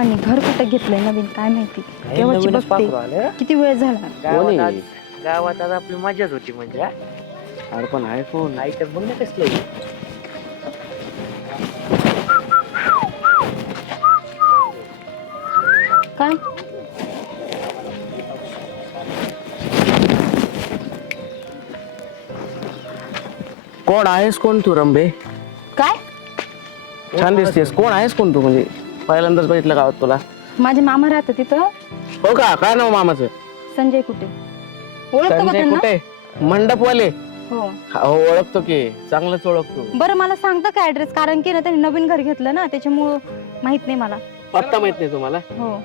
मामांनी घर कुठे घेतलंय नवीन काय माहिती? केव्हाची नवीनच पाखरू बघते आलं? किती वेळ झाला? गावात कोणी? आज गावात आज आपली मजाच होती म्हणजे. हं? अरे पण आयफोन तर बघ ना कसलं आहे. काय? कोण आहेस कोण तू रंबे? काय? छान दिसतेस. कोण आहेस कोण तू म्हणजे? पहिल्यांदाच बघितलं गावात तुला. माझे मामा राहतात तिथं. हो का? काय नाव मामाचं? संजय कुठे? ओळखतो का संजय त्यांना? कुठे? मंडपवाले. हो. हा, हो ओळखतो की. चांगलंच ओळखतो. बरं मला सांगता का ऍड्रेस कारण की ना त्यांनी नवीन घर घेतलं ना त्याच्यामुळं माहीत नाही मला. पत्ता माहीत नाही तुम्हाला? हो.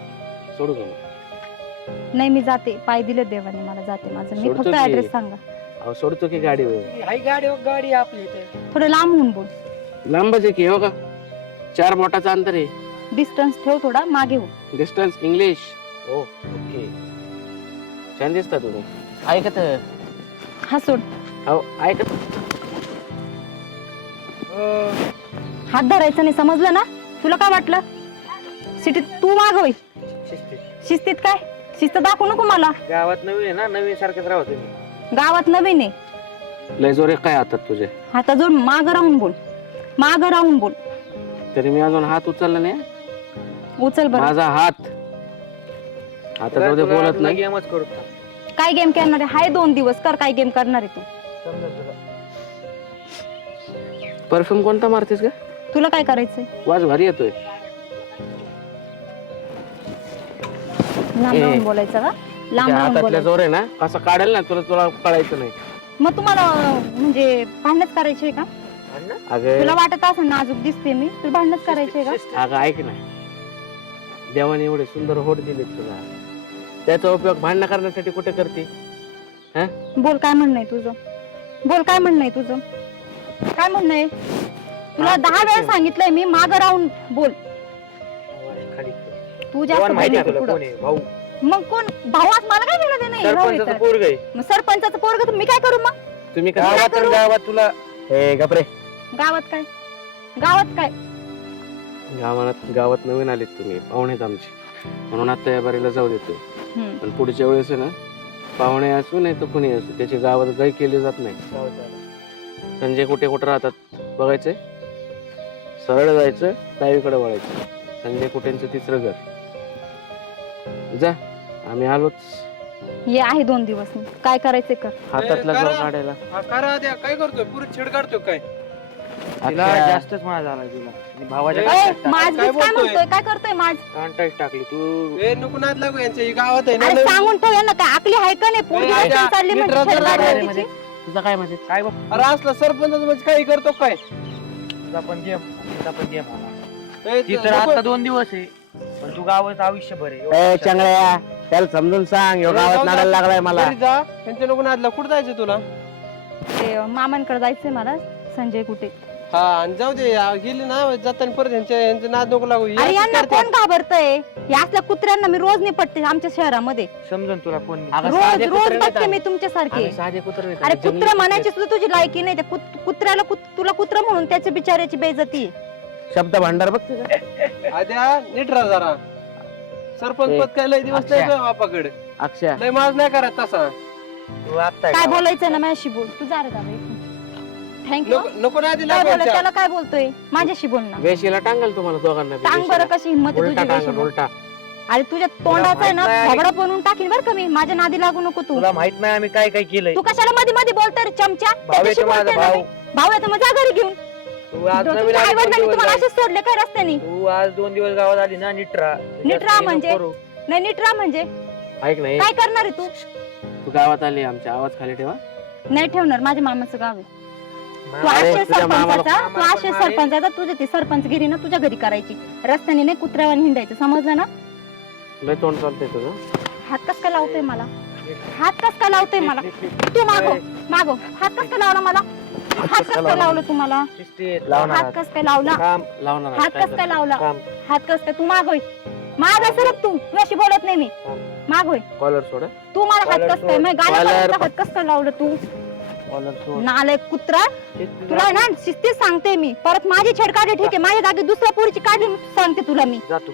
सोडू का मग? नाही मी जाते. पाय दिले देवाने मला जाते माझं. मी सोडतो फक्त की. ऍड्रेस सांगा. अहो सोडतो की गाडीवर? हाय गाडी हो, गाडी आपली इथे. थोडं लांब होऊन बोल. लांबच आहे की हो का? चार बोटाचं अंतर आहे. डिस्टन्स ठेव थोडा मागे हो. Distance English? हो ओके. छान दिसता तुम्ही. ऐकत हा सोड. हो ऐकत हात धरायचं नाही समजलं ना? तुला काय वाटलं? सिटीत तू माग होय शिस्तीत. शिस्तीत काय? शिस्त दाखवू नको मला. गावात नवीन आहे ना? नवीन सारखंच राहतो गावात नवीन आहे. लय जोरे काय हातात तुझे? हाता जोड माग राहून बोल. माग राहून बोल. तरी मी अजून हात उचलला नाही. उचल बरं. माझा हात. आता जाऊ दे बोलत नाही. गेमच करू काय गेम करणार आहे? हाय दोन दिवस कर काय गेम करणार आहे तू. परफ्यूम कोणता मारतेस का तुला काय करायचंय? वाज भारी येतोय. लांब ए. राहून बोलायचं का? लांब त्या राहून हातातल्या बोलायचं. जोर आहे ना? कसं काढेल ना तुला तुला कळायचं नाही. मग तुम्हाला अं, म्हणजे भांडणच करायचे का? अगं. तुला वाटत असं नाजूक दिसते मी. तुला भांडणच करायचे का. अगं ऐक ना. देवाने एवढे सुंदर होट दिले तुला. त्याचा उपयोग भांडण करण्यासाठी कुठे करते? बोल काय म्हणणं आहे तुझं? बोल काय म्हणणं आहे तुझं? काय म्हणणं आहे? तुला दहा वेळा. सांगितलंय मी माग राहून बोल. खाली तू जास्त देवाला माहिती आहे तुला कोण आहे भाऊ. मग कोण? भावात मला काय घेणं देणं आहे? राहू दे सरपंचाचं तर. पोरग आहे. मग सरपंचाचं पोरग मी काय करू मग? तुम्ही काय गावात करू? गावात तुला हे गपरे. गावात काय? गावात काय? गावात गावात नवीन आलेत तुम्ही पाहुणेत आमचे. म्हणून आता या बारीला जाऊ देतो हम्म. पण पुढच्या वेळेस आहे ना पाहुणे असू नाही तर कुणी असू त्याची गावात गाय केली जात नाही. संजय कुठे कुठे राहतात बघायचंय? सरळ जायचं डावीकडे वळायचं. संजय कुठेंचं तिसरं घर. जा आम्ही आलोच. ये आहे दोन दिवस. काय करायचंय कर. हातातला जोर करा. काढायला हा, करा द्या. काय करतोय? पुरी छेड काढतोय काय? तिला अच्छा. जास्तच मला झाला तुला. आणि भावाच्या ए, कानात माझ काय काय बोलतोय? म्हणतोय? काय करतोय माझ कांटाच टाकली तू. ए नको नाद लागू यांच्या ही गावात आहे ना अरे नवीन. सांगून ठेव यांना. काय आकली आहे का नाही? पोरगी चालली नीट म्हणजे जरा काढायची. मध्ये. तुझं काय म्हणजे? काय बघ अरे असला सरपंच म्हणजे काही करतो काय? तुझा पण गेम. तुझा पण गेम ए, ती तर नको- आता दोन दिवस आहे. पण तू गावात आयुष्यभर आहे. ए एवढं लक्षात चांगल्या त्याला समजून सांग. ह्यो गावात नाडायला. लागलाय मला. घरी जा. यांच्या नको नादला कुठं जायचं तुला? ते मामांकडे जायचंय मला. संजय कुठे? हा आणि जाऊ दे आ, गेली ना जाताना परत यांच्या यांचं नाद नको लागू. हे अरे यांना करतात. कोण घाबरतय? या असल्या कुत्र्यांना मी रोज निपटते आमच्या शहरामध्ये. समजून तुला कोण नाही. अगं, रोज साधे रोज बघते मी साधे कुत्रे नाहीत, अरे जंगली कुत्र कुत्रे. म्हणायची सुद्धा तुझी लायकी नाही. त्या कुत- कुत्र्याला कुत- तुला कुत्र म्हणून त्याच्या बिचाऱ्याची बेजती शब्द भांडार बघ तुझं. आद्या नीट राहा जरा. सरपंच पद काय लय दिवस अच्छा. नाही तुझ्या बापाकडे. अक्षय. लय माज नाही करत तसा. तू आता काय बोलायचं ना माझ्याशी बोल. तू जा रे थँक्यू नको नको काय. त्याला काय बोलतोय? माझ्याशी बोल ना. वेशीला टांगल तुम्हाला दोघांना बी टांग बरं वेशीला. कशी हिंमत आहे उलटा तुझी टांगल वेशी उलटा. अरे तुझ्या तोंडाचा आहे ना माहीत नाही. थोबडा बनवून टाकीन बरं का मी? माझ्या नादी लागू नको तू. तुला माहीत नाही आम्ही काय काय केलंय. तू कशाला मध्ये मध्ये बोलतोय रे चमचा? भाऊ त्याच्याशी येतो माझा बोलते ना भाऊ. मी. भाऊ आहे तर मग जा घरी घेऊन. तू आज नवीन तुमच्या आली आई दोन वडिलांनी दिवस तुम्हाला झाले. असेच सोडले काय रस्त्याने? तू आज दोन दिवस गावात आली ना नीट राहा. म्हणजे? नाही नीट राहा म्हणजे. ऐक नाही काय करणार आहे तू? तू गावात आली आमच्या आवाज खाली ठेवा. नाही ठेवणार माझ्या मामाचं गाव आहे. तू अरे, आशे तुझ्या मामाला- सरपंचाचा तू मामाला आशे पण मारे. सरपंचाचा तुझ्या ती सरपंचगिरी ना तुझ्या घरी करायची. रस्त्याने नाही कुत्र्यावर हिंडायचं. समजलं ना? लय तोंड चालतंय तुझं. हात कस काय लावतोय मला? हात कस काय लावतोय मला? तू मागो मागो हात कस काय लावला मला? हात कस काय लावलं? तुम्हाला लावणार हात कस काय लावला? काम लावणार हात कस काय लावला? काम हात कस काय तू मागोय माग सरक तू तू. अशी बोलत नाही मी. मागोय कॉलर सोड. तू मला हात कस काय Collar. हात कस काय लावलं तू? नालायक कुत्रा. तुला ना शिस्तीत सांगते मी. परत माझी छेड काढली ठीक आहे. माझ्या जागी दुसऱ्या पोरीची काढली सांगते तुला मी. जा तू.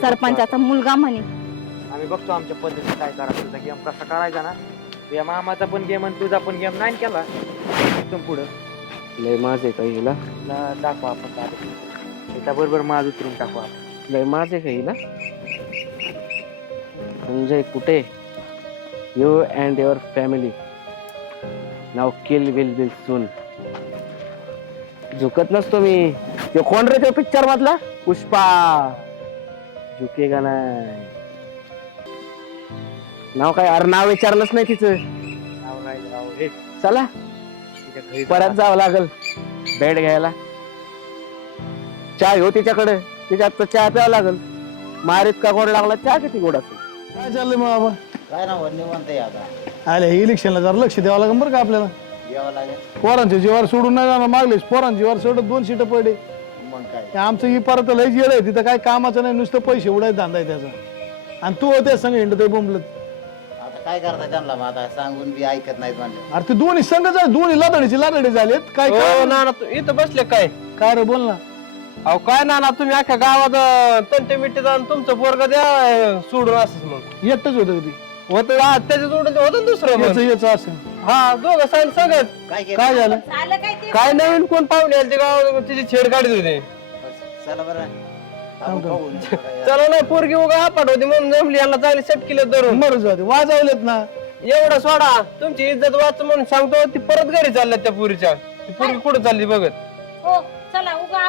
सरपंचाचा मुलगा म्हणे. आम्ही बघतो आमच्या पद्धतीने काय करायचं. तुझा गेम कसा करायचा ना? तुझ्या मामाचा पण गेम आणि तुझा पण गेम नाही केला. इथून पुढं. लय माझ आहे का हिला? दाखवू आपण काय त्याच्याबरोबर माज उतरून टाकू आपण. लय माझ आहे का हिला? संजय कुठे? You and your family now kill will will soon. झुकत नसतो मी. तो कोण रे तो पिक्चर मधला? पुष्पा. झुकेगा नाही. नाव काय? अरे नाव विचारलंच नाही तिचं. नाव नाही राव हे. चला. तिच्या घरी परत जावं लागल. बेड घ्यायला. चहा घेऊ तिच्याकडे. तिच्यात तर चहा प्यावं लागल. मारीत का गोड लागला? चहा किती गोड असेल काय चाललंय मग बाबा काय ना निवांत आहे आता. आले इलेक्शनला जरा लक्ष द्यावं लागेल बरं का आपल्याला? यावं लागेल पोरांच्या जीवावर सोडून नाही जाणार मागलेच. पोरांच्या जीवावर सोडत दोन सीटं पडले. मग काय? ते आमचं ही परत लयच येड आहे तिथं काय कामाचं नाही नुसतं पैसे उडाय धंदा आहे त्याचा. आणि तू त्या संग हिंडतोय बोंबलत. आता काय करता त्यांना मग? आता सांगून बी ऐकत नाहीत म्हणलं. अरे ते दोन्ही संघच आहे दोन्ही लादडीचे लादडे झालेत. काय हो काय नाना तू इथं बसले काय? काय रे बोल ना. अहो काय नाना तुम्ही अख्ख्या गावात तंटे मिट्टे जाऊन तुमचं पोरग द्या अं, सोडून असच मग. एकटंच होतं कधी? होत त्याच्या जोडून होतं ना दुसरं याचं असं. हा दोघं सांग सगळं काय झालं? काय नवीन कोण पाहुणे आले ते गावात? तिची छेड काढत होते. चला बरं. आपण पाहू. चला ना पोरगी उगा आपट होती म्हणून जमली यांना चांगली सेट केलं धरून. मरच होते वाजवलेत ना. एवढं सोडा तुमची इज्जत वाच म्हणून सांगतो ती परत घरी चालल्या त्या पुरीच्या. ती पोरगी कुठं चालली बघत? हो.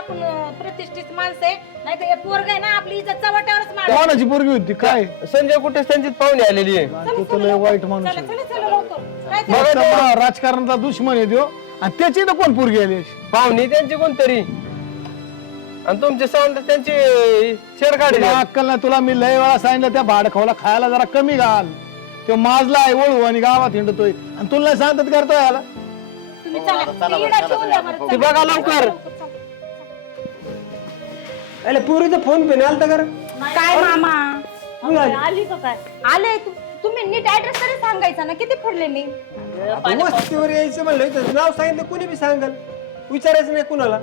आपण प्रतिष्ठित माणसं आहे. नाही तर पोरग आहे ना आपली इज्जत चव्हाट्यावरच मार कोणाची पोरगी होती? काय? संजय कुठे त्यांचीच पाहुणे आलेली आहे. तू तर लय वाईट माणूस चला आहे. चला चला लवकर. काय ते- बघा तेव्हा राजकारणाचा दुश्मन आहे त्यो आणि त्याची तर कोण पोरगी आली अशी? पाहुणी त्यांची कोणतरी. आणि तुमचे सावंत त्यांची छेड काढली तुला अक्कल नाही तुला मी लय वेळा सांगितलं त्या भाडखावला खायला जरा कमी घाल. तो माजला आहे वळू आणि गावात हिंडतोय. आणि तुला नाही सांगतात करतोय याला? तुम्ही चला चला ते बरं, चला. ती. बघा लवकर. अरे पुरीचा फोन पे आलता कर काय मामा? आली. का काय? आले तू- तुम्ही नीट ऍड्रेस तरी सांगायचा ना किती फिरले मी? वस्तीवर यायचं म्हणलं तर नाव सांगितलं कोणी बी सांगल. विचारायचं नाही कुणाला.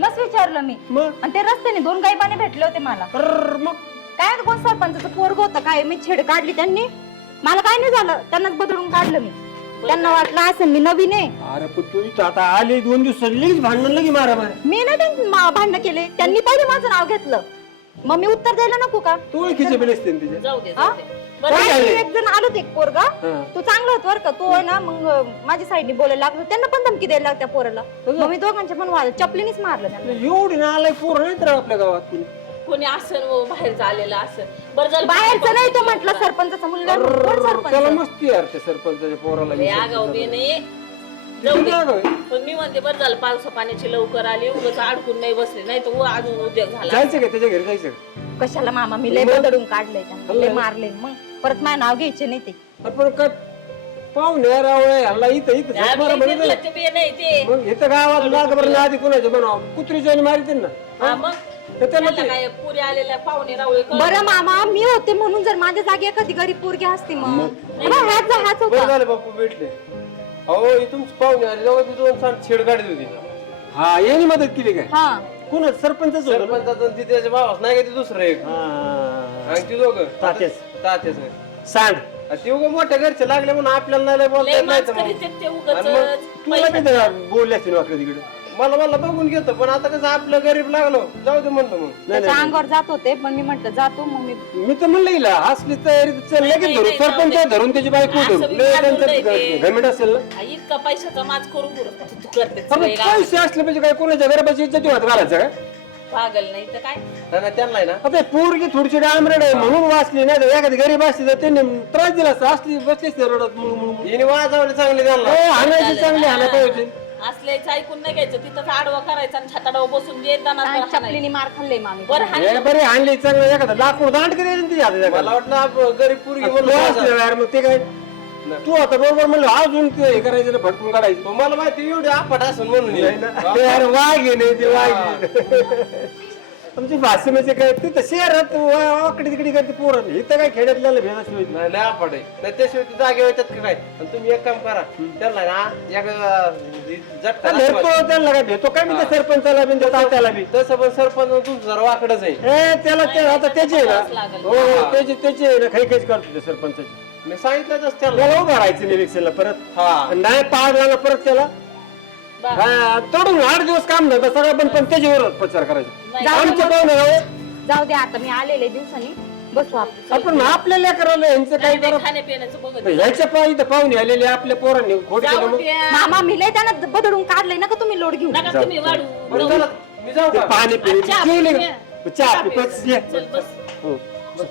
मस्त विचारलं मी. मग? आणि ते रस्त्याने दोन गायबाने भेटले होते मला. अर्र, मग? काय कोण सरपंचाचं पोरग होतं काय मी छेड काढली त्यांनी? मला काय नाही झालं त्यांनाच बदलून काढलं मी. त्यांना वाटलं असं मी नवीन आहे. अरे पण तू आता आले दोन दिवस लगेच भांडण लगे मारा मारा मी नाही त्यांनी भांडण केले. त्यांनी पहिले माझं नाव घेतलं. मग मी उत्तर द्यायला नको का? तू ओळखीचे पण असते ना तिचे. जाऊ दे हा? जाऊ दे. बरं. काय झाले? एक जण आलो ते एक पोरगा. तू चांगला होत बरं का. तो आहे ना मग अं, माझ्या साईडने बोलायला लागलो. त्यांना पण धमकी द्यायला लागत्या पोराला. मग मी दोघांच्या पण वाद चपलीनीच मारलं त्यांना. एवढी ना आलाय पोर नाही तर आपल्या गावात. कुणी कोणी असन व बाहेरचं आलेलं असन बरं झालं बाहेरचं नाही तो म्हटलं सरपंचाचा मुलगा आहे. कोण त्याला सरपंच? मस्ती यार त्या सरपंचाच्या पोराला लय आगाऊ बी नाही. जाऊ दे. पण मी म्हणते बरं झालं पावसा पाण्याची लवकर आली उगाच अडकून नाही बसले नाही तर अजून उद्योग झाला. जायचं का त्याच्या घरी जायचं का? कशाला मामा मी लय काढलंय त्यांना लय मारले मग? परत माझं नाव घ्यायचे नाही ते. अरे पण काय पाहुणे रावळे हल्ला इथं इथं. त्या बी नाही ते. मग इथं गावात लाग बरं आधी कुणाच्या म्हणावं? कुत्रीच्या मारित ना हा? मग? त्याला त्याला काय पुरी आलेल्या पाहुणे रावळे कळलं. बरं मामा मी होते म्हणून जर माझ्या जागी एखादी गरीब पोरगी असती मग. अबे, हाच हाच बरं होता झालं बापू भेटले. अहो हे तुमची पाहुणे आले जेव्हा ती दोन छेड होती हा यांनी मदत केली काय? हा. कुणा सरपंच सरपंचाचं ती त्याच्या भावास नाही का ते दुसरं एक? आणि ती दोघं? तात्याच. तात्याच. सांड. ती उगा मोठ्या घरचे लागले म्हणून आपल्याला नाही लय बोलता लय येत नाही तर माणसं मग. करीत ते आणि उगाच मग तुला बी बोलले असतील वाकडे तिकडे. मला मला बघून घेतो पण आता कसं आपलं गरीब लागलो जाऊ दे म्हणतो मग. त्याच्या अंगावर जात होते पण मी म्हंटल जातो मग मी मी तर म्हणलं हिला असली तयारी तर चल लगेच धरू. सरपंच धरून त्याची बायको असं धरू लय त्यांचं. घमेंट असेल ना. हा, इतका पैशाचा तू- तू करते सगळे गावात. पैसे असले म्हणजे काय कोणाच्या घरापाशी इज्जत हात घालायचं काय? पागल नाही तर काय? नाही त्यांना ना. आता पोरगी थोडीशी डांबरेड आहे म्हणून वाचली नाही तर एखादी गरीब असली तर त्यांनी त्रास दिला असता. असली बसलीच नाही रडत म्हणून हिने वाजवले चांगले त्यांना. हाणायची चांगली हाणा पाहिजे. असल्याचं ऐकून नाही घ्यायचं. तिथं आडवा करायचा आणि बसून येताना काय चपलीने मार खाल्ले मामी. बरं हाण. हे बरे हाणली चांगलं एखादं. लाकूड दांड हातात मला वाटलं गरीब पोरगी यार मग ते काय? तू आता बरोबर म्हणलं अजून ते हे करायचं ना फटकून काढायचं. मला माहिती एवढी आपट असून म्हणून. ते यार वाघ आहे नाही ते वाघ आहे. तुमची भाषा म्हणजे काय? तिथं शहरात वाकडी तिकडी करते पोरं. इथं काय खेड्यातल्याला भेदा शिवाय नाही नाही पडे नाही त्याशिवाय ती जागे येतात का काय आणि तुम्ही एक काम करा. त्यांना ना एक भेटतो दाखवा. त्यांना काय भेटतो? काय मी त्या सरपंचाला बी त्या तात्याला बी तसं पण सरपंच तुमचं जरा वाकडच आहे. ए त्याला ते आता त्याचे आहे ना. हो हो त्याचे त्याचे आहे ना. काही काहीच करतो ते सरपंचाचे. मी सांगितलंच त्याला त्याला उभं राहायचं परत. हा. नाही पाडला ना परत त्याला. तोडून आठ दिवस काम नव्हतं सगळं पण पण त्याच्यावर प्रचार करायचा. जाऊ दे आमच्या मग. पाहुणे राव, जाऊ दे आता मी आलेले दिवसांनी. बसू आपण. आपण आपल्या लेकराला यांचं काय नाही, करा नाही, खाण्यापिण्याचं बघत ह्याच्या पायी इथं पाहुणे आलेले आपल्या पोरांनी खोड केलं जाऊ मग द्या. मामा मी लय त्यांना बदलून काढलंय नका तुम्ही लोड घेऊ नका तुम्ही वाढू. बरं, चला, मी जाऊ ते का पाणी पिणे चहा जेवले पिऊया. का? चहा पिपच ये. चल बस. हो, बस.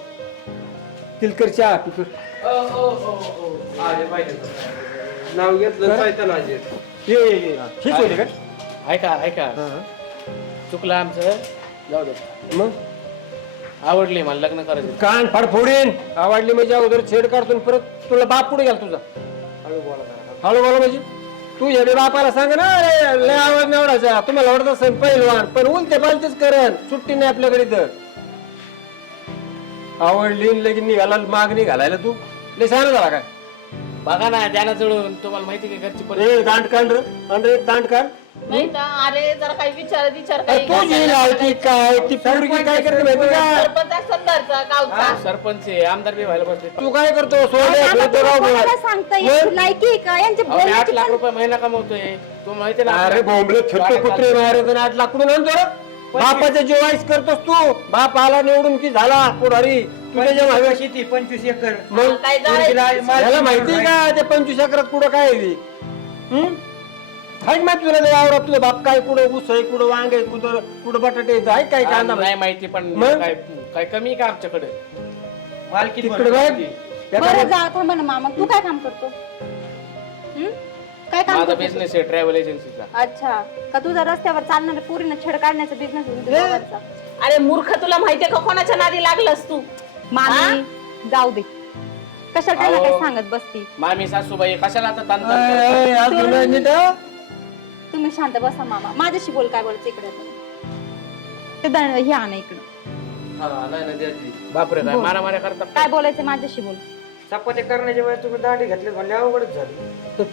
तिलकर चहा पिकर ओ, ओ, ओ, ओ. आले पाहिजे. नाव घेतलं ना. ये ये ये. हीच होती का ऐका ऐका. चुकलं आमचं. जाऊ दे. मग? आवडली मला लग्न करायचं. कान फाड फोडीन आवडली म्हणजे अगोदर छेड काढतो आणि परत तुला बाप पुढे घाल तुझा. हळू बोला म्हणजे? तू येडे बापाला सांग ना अरे लय आवाज निवडायचा तुम्हाला आवडत असेल पहिलवान पण उलते पालतेच करण. सुट्टी नाही आपल्याकडे तर आवडली न लगेच निघाला मागणी घालायला तू. लय छान झाला काय? बघा ना त्यानं जळून तुम्हाला माहिती का घरची ए परिस्थिती? दांड काढ रे. आणि रे दांड काढ नाही का अरे जरा काही विचार विचार अरे काही तू जी लावती काय ती पोरगी काय करते माहिती का? सरपंच आहे संदर्भचा गावचा. सरपंच आहे आमदार बी व्हायला बसले. तू काय करतो? सोडे आता फिरतो तुम्ही राव कोणाला मुळात. सांगता? येईल लायकी आहे का? यांचे अहो, मी आठ बोलण्याची लाख पण- रुपये महिना कमवतोय. तू माहिती ना अरे बोंबले फिरतो कुत्रे मारे आठ लाकडून आणतो रे. बापाच्या जेवायच करतोस तू बाप आला निवडून की झाला पुढारी तू त्याच्यामागे शेती पंचवीस एकर. मग काय जायचं याला माहिती का ते पंचवीस एकरात कुठं काय आहे ते? हं? हाय माहिती तुला ते आवरात तुझं बाप काय कुठं ऊस आहे कुठं वांग आहे कुठं कुठं बटाटे आहेत आहे काय कांदा नाही माहिती? पण मग? काय काय कमी का आमच्याकडे? मालकी तिकडे बघ. बरं जा थांबा ना मामा. तू काय काम करतो? हं? काम माझा करतो बिझनेस आहे ट्रॅव्हल एजन्सीचा अच्छा. का तुझा रस्त्यावर चालणाऱ्या पुरीनं छेड काढण्याचा बिझनेस अरे मूर्ख तुला माहितीये का कोणाच्या नादी लागलास तू? मामी जाऊ दे. कशाला त्यांना अहो. काही सांगत बसती? मामी सासूबाई कशाला आता ताण नीट, हं? तुम्ही शांत बसा मामा. माझ्याशी बोल काय बोलायचं इकडे? आता. ते दण- हे आणा इकडं. हा, नाही, नाही, द्यायची. बापरे काय मारा मारा करता काय बोलायचं माझ्याशी बोल? चपात्या करण्याच्या वेळेस तुम्ही दाढी घातली म्हणजे अवघडच झालं.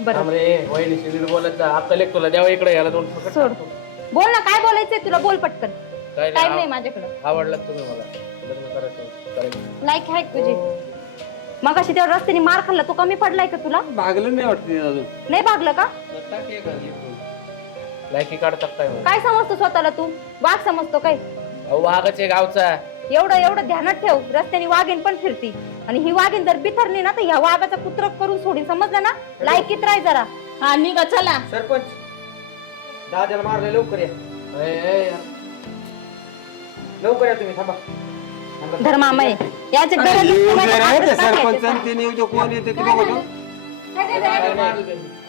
बरं. रे वहिनीशी नीट बोलायचं. आता लेख तुला द्यावा इकडे याला दोन फुकट सोड. टाकतो. बोल ना काय बोलायचंय तुला? बोल पटकन. काय टाइम नाही नाही माझ्याकडं. आवडलं तुम्ही मला. लग्न करायचं करायचं लाईक आहे का तुझी. मग अशी त्या रस्त्याने मार खाल्ला तू कमी पडलाय का तुला? भागलं नाही वाटत अजून. नाही भागलं का? टाक एक. लायकी काढतात काय मग? काय समजतो स्वतःला तू? वाघ समजतो काय? अहो वाघच आहे गावचा. एवढं एवढं ध्यानात ठेव रस्त्याने वाघीण पण फिरती. आणि ही वाघीण जर बिथरली ना तर ह्या वाघाचा कुत्र करून सोडीन. समजलं ना? लायकीत राह जरा. हा निघा चला. सरपंच दादाला मारले लवकर या. ए, ए, लवकर या तुम्ही थांबा. थांबा. धर्मामय याचे अरे, गरज येऊ नसते दे माझ्या रे, ते हातात सरपंच टाकायचं. आणि ते नेऊ दे, कोण येते ते बघतो काय?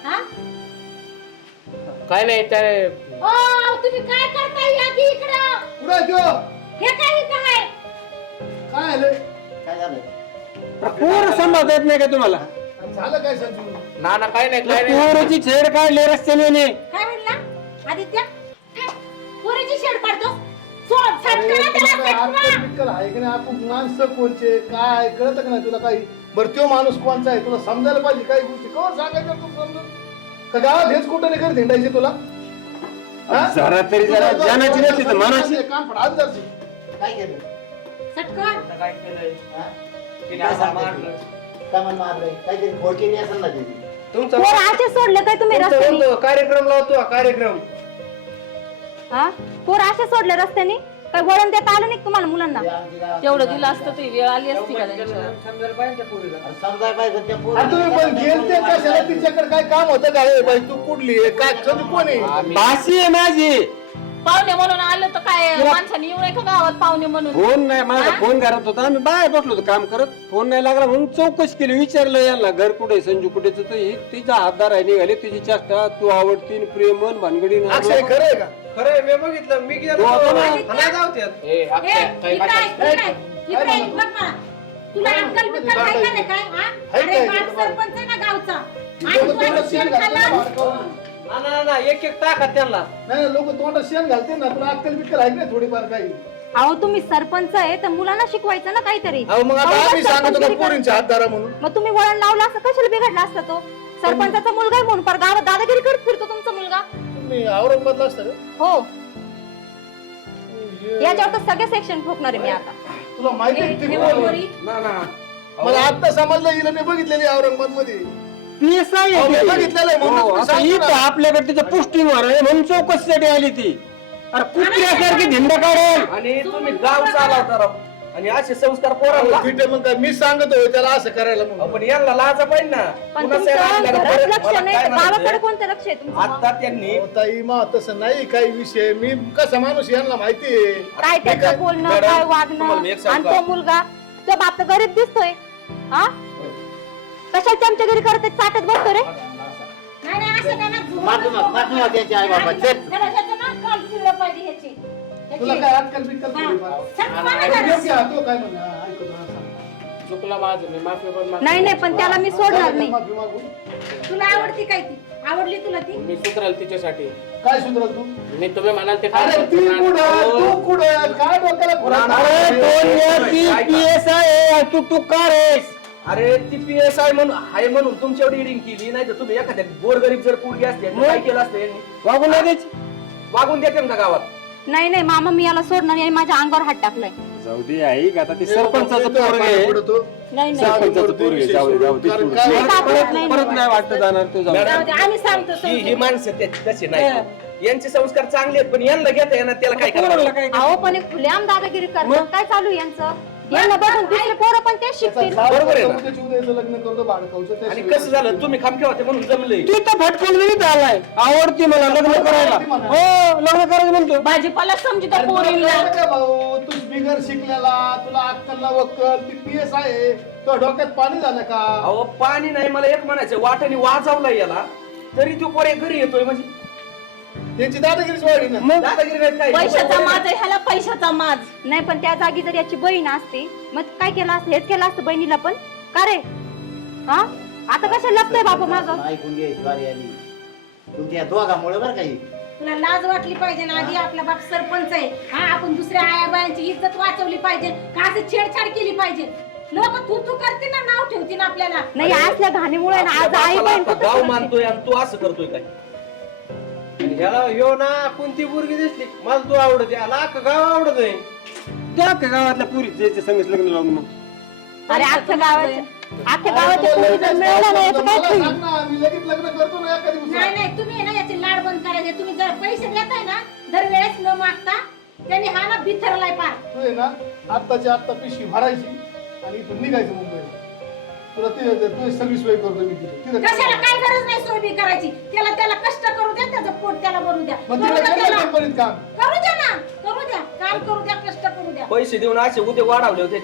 हा? नाही त्या ओ, तुम्ही काय करताय? या की इकडं. कुठं त्यो हे काय इथं आहे? काय आलं? काय झालं? पोर सांभाळता येत नाही का तुम्हाला? झालं काय संजू? ना ना काय नाही काय नाही. पोराची छेड काढली रस्त्याने ने. काय म्हणला? आदित्य? पोरीची शेड काढतो. सोड सटकला त्याला सटकला. अक्कल बिक्कल आहे की नाही? आपण माणसं कोणचे? काय? कळत का नाही तुला काही? बरं त्यो माणूस कोणचा आहे? तुला समजायला पाहिजे काही गोष्टी. कवर सांगायचं तू समजून? का गावात हेच कुठं नाही करत हिंडायचे तुला? हा? जरा तरी जरा तुला- जाण्याची नसली तर मनाची काम पड आज. काय केलं? सटकल आता काय केलंय? हा? तिने असं मारलं? काय म्हणून मारलंय? काहीतरी खोड केली असेल ना त्याची तुमचा पोर आचे सोडले काय तुम्ही तुमचा रस्त्याने? म्हणतो, कार्यक्रम लावतो हा, कार्यक्रम. हा? पोर आशे सोडले रस्त्याने? काय वळण देता आलं नाही का तुम्हाला मुलांना? ते आमची गावात- तेवढं दिलं असतं ती वेळ आली असती का त्यांच्यावर? समजायला पाहिजे त्या पोरीला. अरे समजायला पाहिजे त्या अरे पोराला तुम्ही पण काय गेलते कशाला? तिच्याकडे काय काम होतं काय बाई तू कुठली आहे? काय कोण आहे? भाशी आहे माझी. पाहुणे म्हणून आलं तर काय माणसाने येऊ नये का गावात पाहुणे म्हणून? फोन नाही माझा फोन घरात होता. आम्ही बाहेर बसलो होतो काम करत. फोन नाही लागला म्हणून चौकशी केली. विचारलं याला घर कुठे संजू कुठेच तर हे तिचा हातदार आहे निघाली. तिची चेष्टा तू आवडती प्रेमन भानगडी अक्षय खरं आहे का? खरंय मी बघितलं. मी गेलो तू आता ना- नाही जाऊत्यात ए, अक्षय, काही बाकी- तुला काय हा? अरे? बाप सरपंच आहे ना गावचा. आणि तू आज खाल्लं? ना बारकावून. ना ना ना एक एक टाका त्यांना. नाही लोक तोंडात शेण घालते ना तुला अक्कल बिक्कल आहे ना थोडीफार काही. अहो तुम्ही सरपंच आहे तर मुलांना शिकवायचं ना काहीतरी. अहो मग आता अहो, आम्ही सांगतो का सरपंचगिरी कर- पोरींच्या हात धरा म्हणून. मग तुम्ही वळण लावलं असं कशाला बिघडला असता तो? सरपंचाचा मुलगा आहे म्हणून पर गावात दादागिरी करत फिरतो तुमचा मुलगा? तुम्ही औरंगाबादला असता का? हो. याच्यावर तर सगळे सेक्शन ठोकणार आहे मी आता. तुला माहिती आहे हे ते मला आता समजलं हिला मी बघितलेली औरंगाबादमध्ये अहो, मी. बघितलेलं आहे हो, सांगतो ना. आपल्याकडे तिचं पोस्टिंग वर आहे म्हणून चौकशीसाठी आली ती. अरे कुत्र्यासारखी धिंड काढेल. आणि तुम्ही गाव चालवता राव आणि असे संस्कार पोरांना अहो, ठीक आहे, मग काय? मी सांगतोय त्याला असं करायला म्हणून. आपण यांना लाजा पाहिजे ना. पण पुन्हा तुमचं साहेब आपल्याला घरात परत लक्ष मला नाही काय तर गावाकडे म्हणायचंय? कोणतं लक्ष आहे तुमचं? आता त्यांनी अहो, ताई मा तसं नाही काही विषय. मी कसा माणूस यांना माहिती आहे. काय त्याचं बोलणं मॅडम, काय तुम्हाला मी एक वागणं सांगू आणि का? तो मुलगा तो बाप तर गरीब दिसतोय. हा? कशाला त्यांच्या घरी करत चाटत बसतो रे. नाही नाही असं काय नाही. माफी माग माफी माग त्याची आई बाबा. चल. त्याला ह्याचं नाक काल फिरलं पाहिजे ह्याची. तुला ह्याची. काय अक्कल बिक्कल थोडीफार सांग मला अहो, जरा. योग्य आहे, तो काय म्हणा ऐकतो ना, सांग. चुकलं माझं मी माफी पण मागतो. नाही नाही पण त्याला मी सोडणार नाही. माफी मागू. तुला आवडती काय ती? आवडली तुला ती? मी सुधराल तिच्यासाठी. काय सुधरल तू? मी तुम्ही म्हणाल ते अरे ती. कुठं तू कुठं काय डोक्याला खुराक अरे दोन वेळची PSI आहे तू तू का रेस अरे ती पी एस आय म्हणून आहे म्हणून तुमच्या रिडिंग केली नाही तर तुम्ही एखाद्या गोरगरीब जर पोरगी असते तर काय केलं असतं? यांनी वागून द्यायची वागून देते का गावात. नाही नाही मामा मी याला सोडणार नाही आणि माझ्या अंगावर हात टाकलाय. जाऊ दे आई आता ते सरपंचाचं पोरग आहे. नाही नाही. सरपंचाचं पोरग आहे. जाऊ दे जाऊ दे कारण सोड. काय- नाही, परत परत नाही वाटत जाणार तू जाऊ दे. जाऊ दे, आम्ही सांगतो ही ही. माणसं तशी नाही. यांचे संस्कार चांगले आहेत पण यांना घेता येणार त्याला काय पोराला करावं? काय अहो पण एक खुलेआम दादागिरी करतात. काय चालू आहे यांचं? यांना बघून दुसरे पोरं पण तेच शिकतील. बरोबर आहे ना? उद्याच्या उद्या याचं लग्न करतो भाडकावचं आणि त्याशिवाय- कसं झालं? तुम्ही खामखे होते म्हणून जमले. तू तर फटकून जरी आलाय आवडती मला लग्न करायला. हो लग्न करायचं म्हणतो. भाजीपाला समजतो अरे तुला का भाऊ? तू बिगर शिकलेला तुला अक्कलला वक्कल ती पी एस आहे. तुझ्या डोक्यात पाणी झालं का? अहो पाणी नाही मला एक म्हणायचं वाटाने वाजवला याला. तरी तू पोरे घरी येतोय म्हणजे. त्यांची दादागिरीच वाढली ना. दादागिरी नाही. काय पैशाचा माज आहे ह्याला पैशाचा माज. नाही पण त्या जागी जर याची बहीण असते मग काय केलं असतं? हेच केलं असतं बहिणीला पण? का रे? हा? आता कशा लपतोय बापा माझं ऐकून आली तुमच्या दोघामुळे बरं काही तुला लाज वाटली पाहिजे ना आधी आपला बाप सरपंच आहे. हा आपण दुसऱ्या आया बायांची इज्जत वाचवली पाहिजे. का असं छेडछाड केली पाहिजे? लोक तू तू करते ना नाव ठेवतील आपल्याला. नाही असल्या घाणीमुळे ना आज आई बहीण कुठं? मानतोय आणि तू असं करतोय काय? ह्याला ह्यो ना कोणती पोरगी दिसली? मला तू आवडत. लाख गाव आवडत आहे त्या अख्ख्या गावातल्या पुरी त्याच्या संगीत लग्न लावून मग. अरे अख्ख्या गावाच्या अख्ख्या गावाच्या पोरी जर मिळवलं नाही याचं काय मला होईल सांग ना मी लगेच लग्न करतो ना नाही नाही तुम्ही आहे ना याचे लाड बंद करायचे. तुम्ही जर पैसे देताय ना दर वेळेस न मागता त्यांनी हा ना बिथरलाय पार. तू आहे ना आत्ताची आत्ता पिशवी भरायची आणि इथून निघायचं मुंबईला. तुला ते तू सगळी सोय करतो मी तिथे तिथं कशाला काय गरज नाही सोयबी करायची त्याला त्याला कष्ट करू द्या त्याचं पोट त्याला भरू द्या मग करू तिला द्या केलं त्याला. कंपनीत काम करू द्या ना करू द्या काम करू द्या कष्ट करू द्या पैसे देऊन असे उद्या वाढवले होते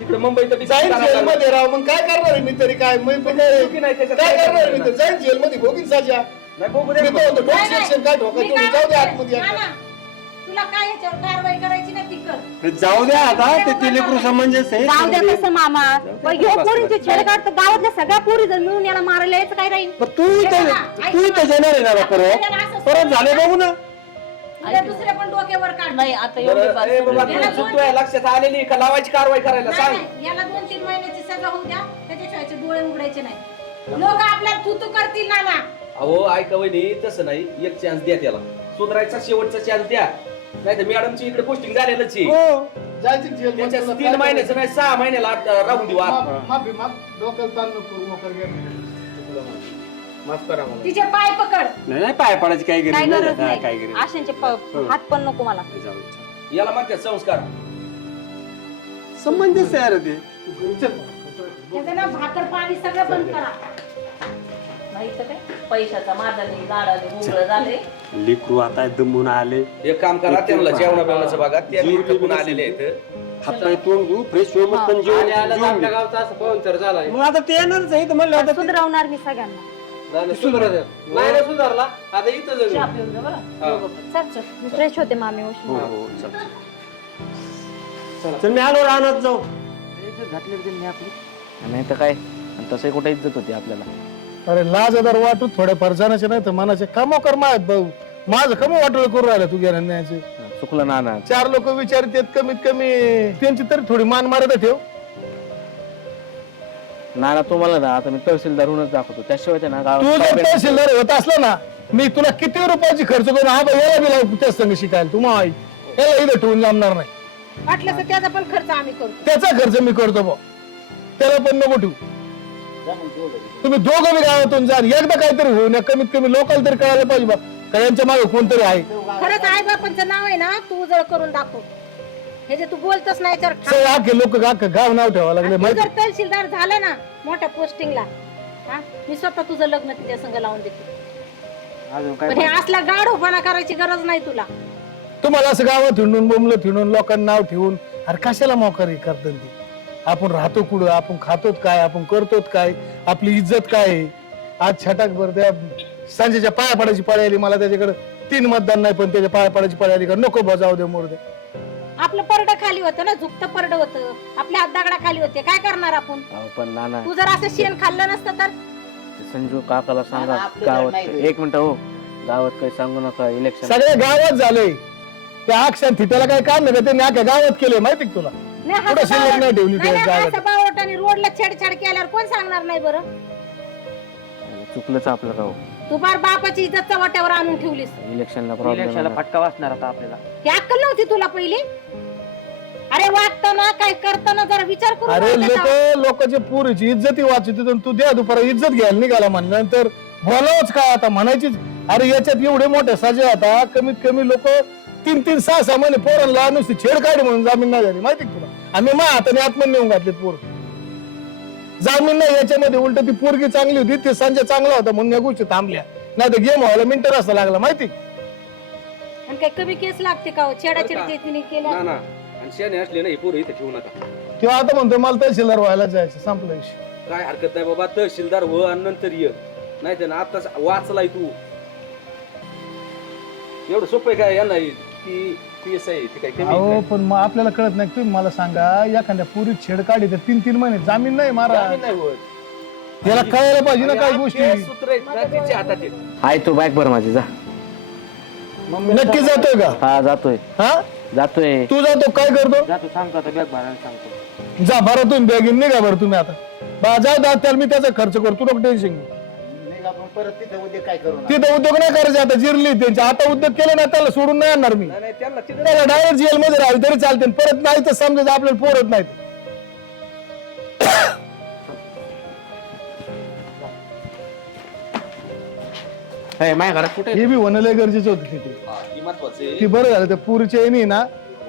तिकडे मुंबईत बी जाईन करायला जेल लागलं. मध्ये राव मग काय करणार आहे मी तरी काय मी पण काय चुकी नाही त्याच्यात, काय करणार आहे मी? तर जाईन जेल मध्ये भोगीन साजा नाही बघू मी दे तो म्हणतो डोक नाही, नाही. सेक्शन काय मी ठोकायचं काय जाऊ दे म्हणते? आतमध्ये ना, आता. ना. तुला काय याच्यावर कारवाई करायची नाही ती कर ते जाऊ द्या आता ते तिलेकरू समंजस आहे जाऊ द्या कसं मामा. पण ह्यो पोरींचे छेड काढतो गावातल्या सगळ्या पोरी जर मिळून याला मारायला यायचं काय राहील? पण तू इथं तू इथं येणार आहे ना परत? परत झाले बघू ना. उद्या दुसरे पण डोक्यावर काढ. नाही आता एवढी ए बाबा, तुला लक्षात आलेली का? लावायची कारवाई करायला नाही, सांग. नाही. याला दोन तीन महिन्याची सजा होऊ द्या. डोळे उघडायचे नाही. लोक आपल्याला तू तू करतील ना ना अहो ऐका वहिनी तसं नाही. एक चान्स द्या त्याला. सुधारायचा शेवटचा चान्स द्या. नाही तर मॅडमची इकडे पोस्टिंग झालेलंच आहे. हो. जायचं जेल मध्ये त्याच्या तुला तीन काय महिन्याचं नाही सहा महिन्याला आत- राहून देऊ आप. माफ- माफी माफ डोक्याला ताण नको करू मोकर घे माफ करा मला. तिचे पाय पकड. नाही नाही पाय पडायची काही काय गरज गरज नाही. हा, काय नाही. गरज आशांचे प- हात पण नको मला. नाही. जाऊ दे. याला म्हणतात संस्कार. समंजस आहे रे ते त्याचं ना भाकर पाणी सगळं बंद करा. नाही तर काय? पैशाचा झाले लेकरू आता दमून आले. एक काम करा त्यांना जेवणा बिवणाचं बघा ते आलेले आहेत. हात पाय तोंड घेऊ फ्रेश होऊ मग पण जेवण. गावचा असं मग आता ते येणारच आहे तर म्हणलं आता ते- सुधरवणार मी सगळ्यांना. नाही ना सुधारला आता इथं चहा जाऊ पिऊन जा बरं? हा. दोघं पण. चल चल. मी फ्रेश होते मामी उशी हो हो चल. चल. मी आलो राहणार जाऊ. इज्जत घातली होती मी आपली. नाही तर काय? आणि तसंही कुठे इज्जत होती आपल्याला. अरे लाज आजार वाटू थोड्याफार जाण्याचे नाही तर मनाचे कामो कर्म आहेत भाऊ. माझं कमी वाटोळ करू राहिलं तू गेल्या न्यायचे चुकलं नाना चार लोक विचारतात कमीत कमी त्यांची तरी थोडी मान मारत ठेव. नाना तुम्हाला ना आता मी तहसीलदार होऊनच दाखवतो. त्याशिवाय ते ना तू जर गावात तहसीलदार होत असला ना मी तुला किती रुपयाची खर्च करून हा बाई याला बी लावू त्या संघ शिकायला? तू आई याला इथं ठेवून जमणार नाही. वाटलं तर त्याचा पण खर्च आम्ही करतो. त्याचा खर्च मी करतो बा त्याला पण नको ठेवू. तुम्ही दोघं बी गावातून जा. एकदा काहीतरी होऊ नये. कमीत कमी लोकल तरी कळायला पाहिजे बा. का यांच्या मागे कोणतरी आहे. खरंच आई बापांचं नाव आहे ना तू उजळ करून दाखव. हे जे तू बोलतच नाही तर ठाम. सगळे आखे लोक गाव नाव ठेवावं लागले आणि तू माहिती? जर तहसीलदार झाला ना मोठ्या पोस्टिंगला हा? मी स्वतः तुझं लग्न तिच्या संग लावून देते. अजून काय पण हे असला गाढवपणा करायची गरज नाही तुला. तुम्हाला असं गावात हिंडून बोंबलं फिरून लोकांना नाव ठेवून अरे कशाला मोकारी करतात ते? आपण राहतो कुठं आपण खातोत काय आपण करतोत काय आपली इज्जत काय आहे? आज छटाक भर त्या संजयच्या पाया पडायची पाळी आली मला त्याच्याकडे तीन मतदान नाही पण त्याच्या पाया पडायची पाळी आली का? नको बजाव दे मोर दे. आपलं परड खाली होतं ना झुकतं परड होतं. आपल्या हात दगडा खाली होते. काय करणार आपण? अहो, पण नाना तू जर असं शेण खाल्लं नसतं तर? संजू काकाला सांगा नाना, आपलं गावात ते. एक मिनिट हो. गावात काही सांगू नका इलेक्शन सगळ्या गावात झालंय त्या अक्षर थिट्याला काय काम नाही का? त्यांनी अख्या गावात केलंय माहिती का तुला? नाही कुठं असं शिल्लक नाही ठेवली बावळट- त्या नाही, नाही, गावात. असं बावळटाने रोडला छेडछाड केल्यावर कोण सांगणार नाही बरं? चुकलंच आपलं गाव तू बार बापाची इज्जत चव्हाट्यावर आणून ठेवलीस. इलेक्शनला इलेक्शनला प्रॉब्लेम फटका वाचणार आता आपल्याला. ही अक्कल नव्हती तुला पहिली? अरे वागताना काय करताना जरा विचार करून अरे. लोक लोकांच्या पोरीची इज्जती वाचत तू द्या दुपारा इज्जत घ्यायला निघाला म्हणल्यानंतर बोलावच काय आता? म्हणायचीच अरे याच्यात एवढे मोठे साजे आता कमीत कमी लोक तीन तीन सहा सहा महिने पोरांना नुसती छेड काढी म्हणून जामीन नाही झाली. माहिती का तुला? आम्ही मा हाताने आत्मन नेऊन घातलेत पोर. जामीन नाही याच्यामध्ये उलट ती पोरगी चांगली होती ते संजय चांगला होता म्हणून या गोष्टी थांबल्या. नाही तर गेम व्हायला मिनिट रस्ता लागला माहिती? आणि काय कमी केस लागते का हो? छेडाछेडी तिने केल्या. ना ना. आणि शेणे असले ना हे पोरं इथे ठेवू नका. किंवा आता म्हणतो मला तहसीलदार व्हायला जायचं संपला विषय. काय हरकत नाही बाबा तहसीलदार हो आणि नंतर ये. नाही तर ना आता वाचलाय तू. एवढं सोपं आहे काय यांना ती पी एस आहे ती काय कमी आहे अहो? पण मग आपल्याला कळत नाही तुम्ही मला सांगा एखाद्या पुरी छेड काढी तर तीन तीन महिने जामीन नाही मारा जामीन नाही होत. याला कळायला पाहिजे ना काही गोष्टी. ते सूत्र आहेत ना तिच्या हातात आहेत. आहे तो बाईक भर माझी जा. नक्की जातोय का? हा जातोय. हा? जातोय. तू जातो काय करतो? जातो सांगतो आता बॅग भरायला सांगतो. जा बरं तुम्ही बॅगीन निघा बरं तुम्ही आता. बा जाऊ दा त्याला मी त्याचा खर्च करतो नको टेन्शन घेऊ. आपण परत तिथे उद्या काय करू नका. तिथं उद्योग नाही करायचे आता जिरली त्यांची. आता उद्योग केले ना त्याला सोडून नाही आणणार मी. नाही नाही त्यांना तिथं त्याला डायरेक्ट जेल मध्ये राहील तरी चालते. परत नाही तर समजायचं आपल्याला पोरत नाहीत. हे, माझ्या घरात कुठे हे बी होणं लय गरजेचं होतं तिथे. हा, ही महत्वाचं आहे. ती बरं झालं त्या पुरीच्या येणी ना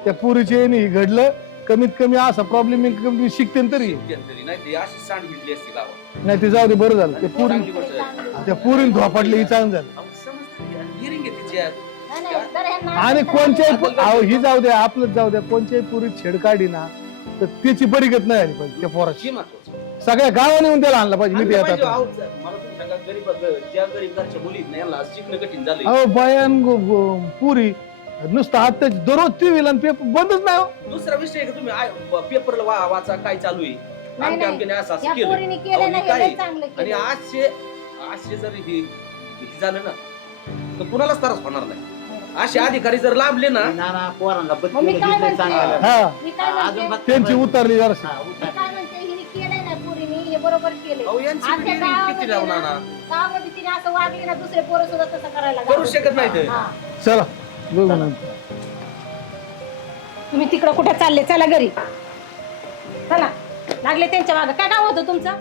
त्या पुरीच्या येणी घडलं. कमीत कमी असा प्रॉब्लेम कमी शिकते तरी. नाही ती अशी सांड भिडली असती गावात. नाही ते जाऊ दे बरं झालं. ते पुरी चांगली गोष्ट आहे. त्या पुरीन धोपाटली ही चांगलं झालं. अहो, समजतं की, हिरिंग आहे तिच्यात. नाही, नाही, जर ह्यांना आणि असं कोणच्याही पो- अहो ही जाऊ द्या आपलंच जाऊ द्या कोणच्याही पुरी छेड काढी ना तर त्याची बरीगत नाही आली पाहिजे त्या पोराची. महत्वाचं. सगळ्या गावाने येऊन त्याला आणला पाहिजे मी आणलं ते पाहिजे, आता. अहो, मला तुम्ही सांगा, गरीब ज्या गरीब घरच्या मुली आहेत ना, यांना शिकणं कठीण झालंय. अहो बयान गो- गो- पुरी नुसतं आता दररोज टी व्हीला पेपर बंदच नाही हो. दुसरा विषय आहे का तुम्ही आय- पेपरला वा वाचा काय चालू आहे? नाही, आमच्या नाही. आमच्याने असं असं या केलं. पोरीने अहो, केलं हे नाही काय हे आहे? चांगलं आणि केलं आजचे आजचे जर हे हे झालं ना तर कुणालाच त्रास होणार नाही. असे अधिकारी जर लाभले ना नाना पोरांना मग मी बत्तीला काय घेतलंय म्हणते? सांगायला हा. मी काय म्हणते? अजून बत्ती त्यांची उतरली जराशी हा, मी उतर. काय म्हणते? हिने केलंय ना पोरीने हे बरोबर केलंय. अहो, यांची आजच्या पिढी किती गावामध्ये लावणार ना, ना गावामध्ये तिने असं वागली ना दुसरे पोरं सुद्धा तसं करायला करू लागले. शकत नाही ते हा. चला बघू नंतर. तुम्ही तिकडं कुठे चालले? चला घरी. चला. लागले त्यांच्या मागं. काय काम होतं तुमचं?